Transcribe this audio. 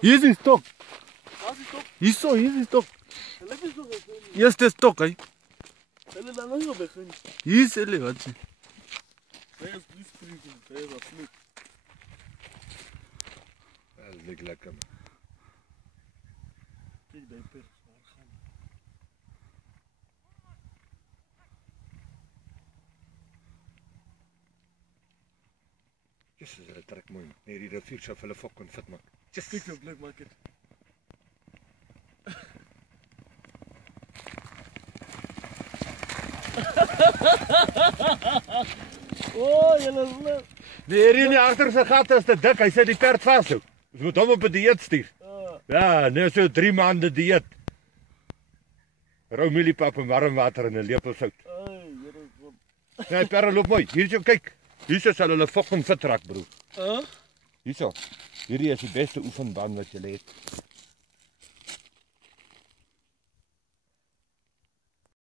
Hier is die stok. Waar is die stok? Hier is die stok. Hulle is nog begin. Eerste stok, hè. Hulle dan nog begin. Hier is hulle, wat sê. Hy is nie vriendin, hy is absoluut. Dat is lekker. Kijk, die per, waar gaan we? Jezus, hulle trek mooi. Nee, die rivier sal vir hulle fok en fit maak. Kijk, so blik maak het. Oh, julle is leuk. Nee, hier in die agterste gat is te dik. Hy sit die perd vashou. Ons moet hom op 'n dieet stuur. Ja, nou so 3 maande dieet. Rou mieliepap en warm water en 'n lepel sout. Ai, julle is leuk. Nee, perde loop mooi. Hierso kyk. Hierso sal hulle fok en fit raak, broer. Hierso. Hierdie is die beste oefenbaan wat jy het.